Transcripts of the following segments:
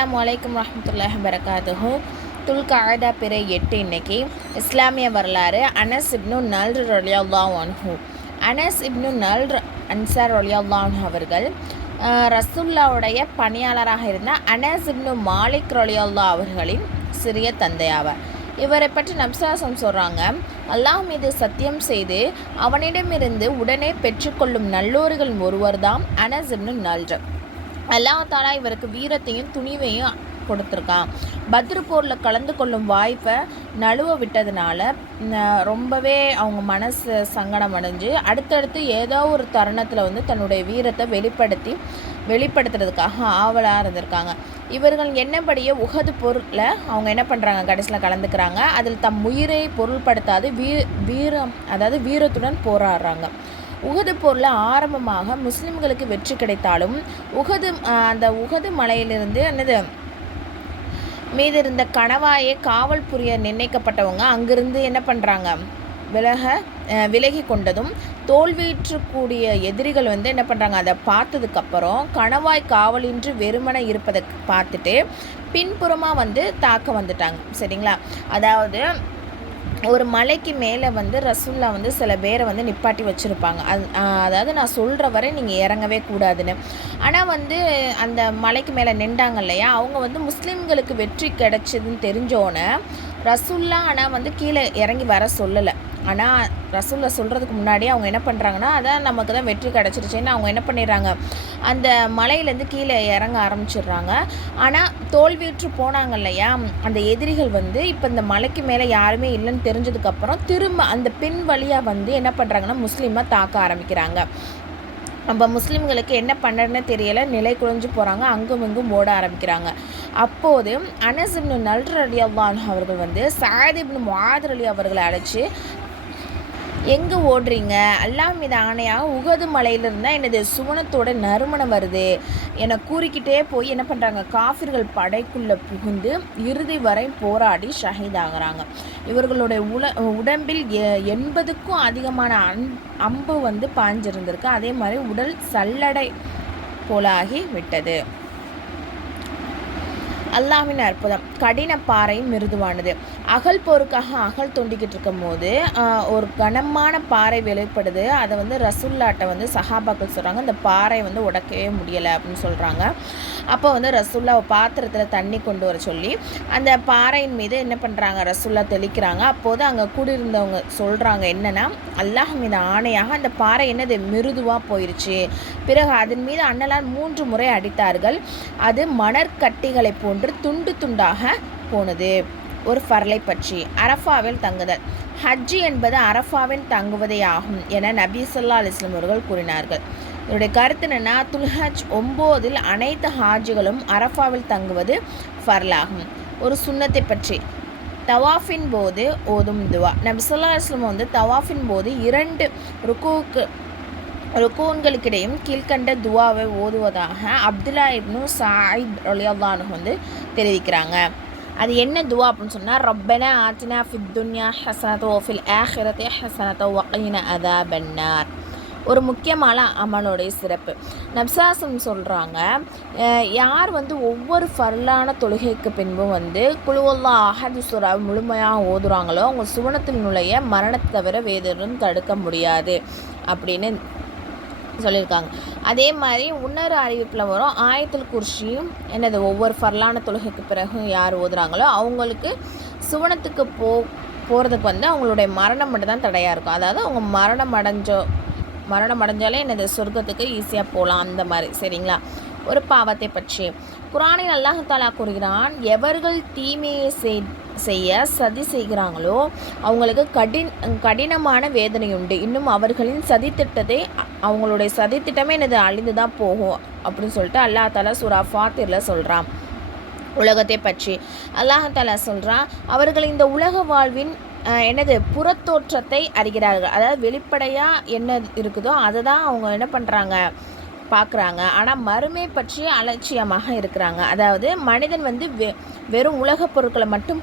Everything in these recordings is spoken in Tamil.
அஸ்ஸலாமு அலைக்கும் வரஹ்மத்துல்லாஹி வபரகாத்துஹு. துல்காதா பிறை 8 இன்னைக்கு இஸ்லாமிய வரலாறு. அனஸ் இப்னு நல்ர் ரலியல்லாஹு அன்ஹு. அனஸ் இப்னு நல்ர் அன்சார் ரலியல்லாஹு அன்ஹு அவர்கள் ரசூலுல்லாஹ்வுடைய பணியாளராக இருந்த அனஸ் இப்னு மாலிக் ரலியல்லாஹு அவர்களின் சிறிய தந்தையாவார். இவரை பற்றி நபிஸல்லல்லாஹு சொல்கிறாங்க, அல்லாஹ் மீது சத்தியம் செய்து அவனிடமிருந்து உடனே பெற்றுக்கொள்ளும் நல்லோர்கள் ஒருவர்தான் அனஸ் இப்னு நல்ர். அல்லாஹ் தாலா இவருக்கு வீரத்தையும் துணிவையும் கொடுத்துருக்கான். பத்ரு போரில் கலந்து கொள்ளும் வாய்ப்பை நழுவ விட்டதுனால ரொம்பவே அவங்க மனசு சங்கடம் அடைஞ்சு அடுத்தடுத்து ஏதோ ஒரு தருணத்தில் தன்னுடைய வீரத்தை வெளிப்படுத்துறதுக்காக ஆவலாக இருந்திருக்காங்க. இவர்கள் என்னபடியே உஹது போரில் அவங்க என்ன பண்ணுறாங்க, கடைசியில் கலந்துக்கிறாங்க. அதில் தம் உயிரை பொருள்படுத்தாது வீரத்துடன் போராடுறாங்க. உஹது போரில் ஆரம்பமாக முஸ்லிம்களுக்கு வெற்றி கிடைத்தாலும் உஹது மலையிலிருந்து மீது இருந்த கணவாயை காவல் புரிய நிர்ணயிக்கப்பட்டவங்க அங்கிருந்து என்ன பண்ணுறாங்க, விலகி கொண்டதும் தோல்வியுற்றக்கூடிய எதிரிகள் என்ன பண்ணுறாங்க, அதை பார்த்ததுக்கப்புறம் கணவாய் காவலின்றி வெறுமனை இருப்பதை பார்த்துட்டு பின்புறமாக தாக்க வந்துட்டாங்க. சரிங்களா? அதாவது ஒரு மலைக்கு மேலே ரசூல்லா சில பேரை நிப்பாட்டி வச்சுருப்பாங்க. அதாவது நான் சொல்கிற வரை நீங்கள் இறங்கவே கூடாதுன்னு. ஆனால் அந்த மலைக்கு மேலே நின்றாங்க இல்லையா, அவங்க முஸ்லீம்களுக்கு வெற்றி கிடைச்சதுன்னு தெரிஞ்சோன்னே ரசூல்லா ஆனால் கீழே இறங்கி வர சொல்லலை. ஆனால் ரசூல்லா சொல்கிறதுக்கு முன்னாடியே அவங்க என்ன பண்ணுறாங்கன்னா, அதான் நமக்கு தான் வெற்றி கிடச்சிருச்சுன்னு அவங்க என்ன பண்ணிடுறாங்க, அந்த மலையிலேருந்து கீழே இறங்க ஆரம்பிச்சிடுறாங்க. ஆனால் தோல்வியுற்று போனாங்க இல்லையா, அந்த எதிரிகள் இப்போ இந்த மலைக்கு மேலே யாருமே இல்லைன்னு தெரிஞ்சதுக்கப்புறம் திரும்ப அந்த பின் வழியாக என்ன பண்ணுறாங்கன்னா முஸ்லீமாக தாக்க ஆரம்பிக்கிறாங்க. நம்ம முஸ்லீம்களுக்கு என்ன பண்ணுறதுன்னு தெரியலை, நிலை குறைஞ்சு போகிறாங்க, அங்கும் இங்கும் ஓட ஆரம்பிக்கிறாங்க. அப்போது அனஸ் இப்னு நல்ர் ரலியல்லாஹு அன்ஹு அவர்கள் சஅத் இப்னு முஆத் ரலி அவர்களை அழைச்சி, எங்கே ஓடுறீங்க? அல்லாஹ் மீது ஆணையாக உஹது மலையிலிருந்தால் எனது சுவனத்தோட நறுமணம் வருது என கூறிக்கிட்டே போய் என்ன பண்ணுறாங்க, காஃபிர்கள் படைக்குள்ளே புகுந்து இறுதி வரை போராடி ஷஹீதாகிறாங்க. இவர்களுடைய உடம்பில் 80க்கும் அதிகமான அம்பு பாஞ்சிருந்திருக்கு. அதே மாதிரி உடல் சல்லடை போலாகி விட்டது. அல்லாஹ்வின் அற்புதம். கடின பாறை மிருதுவானது. அகல் போருக்காக அகல் தோண்டிக்கிட்டு இருக்கும் போது ஒரு கனமான பாறை வெளிப்படுது. அதை ரசூல்லாட்ட சஹாபாக்கள் சொல்கிறாங்க, இந்த பாறை உடைக்கவே முடியலை அப்படின்னு சொல்கிறாங்க. அப்போ ரசூல்லா பாத்திரத்தில் தண்ணி கொண்டு வர சொல்லி அந்த பாறையின் மீது என்ன பண்ணுறாங்க, ரசூல்லா தெளிக்கிறாங்க. அப்போது அங்கே கூடியிருந்தவங்க சொல்கிறாங்க என்னென்னா, அல்லாஹ் மீது ஆணையாக அந்த பாறை மிருதுவாக போயிடுச்சு. பிறகு அதன் மீது அண்ணலால் 3 முறை அடித்தார்கள். அது மணற்கட்டிகளை போன்று துண்டு துண்டாக போனது. ஒரு ஃபர்லை பற்றி. அரஃபாவில் தங்குதல். ஹஜ்ஜி என்பது அரஃபாவில் தங்குவதே ஆகும் என நபி ஸல்லல்லாஹு அலைஹி வஸல்லம் அவர்கள் கூறினார்கள். இதனுடைய கருத்து என்னன்னா, துல்ஹஜ் 9 அனைத்து ஹாஜிகளும் அரஃபாவில் தங்குவது ஃபர்லாகும். ஒரு சுன்னத்தை பற்றி. தவாஃபின் போது ஓதும் துவா. நபி ஸல்லல்லாஹு அலைஹி வஸல்லம் தவாஃபின் போது 2 ருக்கூன்களுக்கிடையும் கீழ்கண்ட துவாவை ஓதுவதாக அப்துல்லா இப்னு ஸாயித் ரலியல்லாஹு அன்ஹு தெரிவிக்கிறாங்க. அது என்ன துவா அப்படின்னு சொன்னால், ரப்பனா ஆத்தினா ஃபித் துன்யா ஹஸனத வ ஃபில் ஆஹிரத்தி ஹஸனத வ கீனா அஸாபன்னார். ஒரு முக்கியமான அமலுடைய சிறப்பு. நபிஸாசம் சொல்கிறாங்க, யார் ஒவ்வொரு ஃபர்லான தொழுகைக்கு பின்பும் குலுவல்லாஹ் அஹத் சூராவை முழுமையாக ஓதுறாங்களோ அவங்க சுவனத்தில் நுழைய மரணத்தை தவிர வேதரும் தடுக்க முடியாது அப்படின்னு சொல்லியிருக்காங்க. அதே மாதிரி இன்னொரு அறிவிப்பில் வரும், ஆயத்துல் குர்சியும் ஒவ்வொரு ஃபர்லான தொழுகைக்கு பிறகு யார் ஓதுறாங்களோ அவங்களுக்கு சுவனத்துக்கு போகிறதுக்கு அவங்களுடைய மரணம் மட்டும் தான் தடையாக இருக்கும். அதாவது அவங்க மரணம் அடைஞ்சாலே சொர்க்கத்துக்கு ஈஸியாக போகலாம் அந்த மாதிரி. சரிங்களா? ஒரு பாவத்தை பற்றி. குர்ஆனில் அல்லாஹ் தஆலா கூறுகிறான், எவர்கள் தீமையை செய்ய சதி செய்கிறாங்களோ அவங்களுக்கு கடினமான வேதனை உண்டு. இன்னும் அவங்களுடைய சதித்திட்டமே அழிந்து தான் போகும் அப்படின்னு சொல்லிட்டு அல்லாஹ் தஆலா சூரா ஃபாத்திரில் சொல்கிறான். உலகத்தை பற்றி அல்லாஹ் தஆலா சொல்கிறான், அவர்கள் இந்த உலக வாழ்வின் புறத்தோற்றத்தை அறிகிறார்கள். அதாவது வெளிப்படையாக என்ன இருக்குதோ அதை தான் அவங்க என்ன பண்ணுறாங்க, பார்க்குறாங்க. ஆனால் மறுமை பற்றி அலட்சியமாக இருக்கிறாங்க. அதாவது மனிதன் வெறும் உலகப் பொருட்களை மட்டும்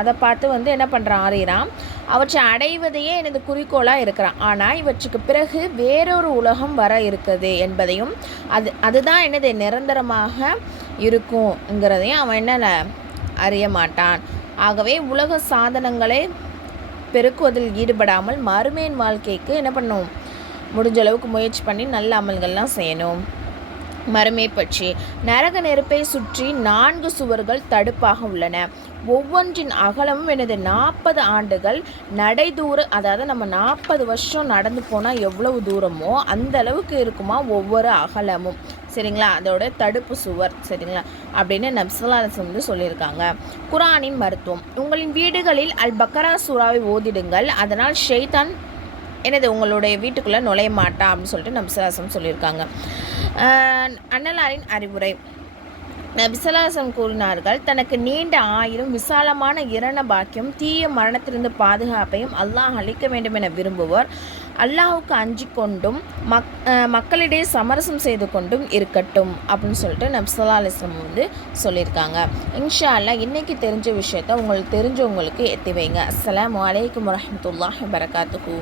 அதை பார்த்து என்ன பண்ணுறான், அறிகிறான். அவற்றை அடைவதையே குறிக்கோளாக இருக்கிறான். ஆனால் இவற்றுக்கு பிறகு வேறொரு உலகம் வர இருக்குது என்பதையும் அதுதான் நிரந்தரமாக இருக்குங்கிறதையும் அவன் என்ன அறிய மாட்டான். ஆகவே உலக சாதனங்களை பெருக்குவதில் ஈடுபடாமல் மறுமையின் வாழ்க்கைக்கு என்ன பண்ணணும், முடிஞ்ச அளவுக்கு முயற்சி பண்ணி நல்ல அமல்கள்லாம் செய்யணும். மறுமை பற்றி நரக நெருப்பை சுற்றி 4 சுவர்கள் தடுப்பாக உள்ளன. ஒவ்வொன்றின் அகலமும் 40 ஆண்டுகள் நடைதூர, அதாவது நம்ம 40 வருஷம் நடந்து போனால் எவ்வளவு தூரமோ அந்த அளவுக்கு இருக்குமா ஒவ்வொரு அகலமும். சரிங்களா, அதோட தடுப்பு சுவர். சரிங்களா, அப்படின்னு நபி ஸல்லல்லாஹு அலைஹி வஸல்லம் சொல்லியிருக்காங்க. குர்ஆனின் மருத்துவம். உங்களின் வீடுகளில் அல் பக்கரா சூராவை ஓதிடுங்கள், அதனால் ஷைத்தான் உங்களுடைய வீட்டுக்குள்ளே நுழைய மாட்டான் அப்படின்னு சொல்லிட்டு நபி ஸல்லல்லாஹு அலைஹி வஸல்லம் சொல்லியிருக்காங்க. அன்னலாரின் அறிவுரை. நபி ஸல்லல்லாஹு அலைஹி வஸல்லம் கூறினார்கள், தனக்கு நீண்ட ஆயுளும் விசாலமான இரண பாக்கியம் தீய மரணத்திலிருந்து பாதுகாப்பையும் அல்லாஹ் அளிக்க வேண்டும் என விரும்புவர் அல்லாஹுக்கு அஞ்சி கொண்டும் மக்களிடையே சமரசம் செய்து கொண்டும் இருக்கட்டும் அப்படின்னு சொல்லிட்டு நபி ஸல்லல்லாஹு அலைஹி வஸல்லம் சொல்லியிருக்காங்க. இன்ஷா அல்லாஹ் இன்றைக்கி தெரிஞ்ச விஷயத்த உங்களுக்கு தெரிஞ்சவங்களுக்கு எத்தி வைங்க. அஸ்ஸலாமு அலைக்கும் வரஹ்மத்துல்லாஹி வபரகாத்துஹு.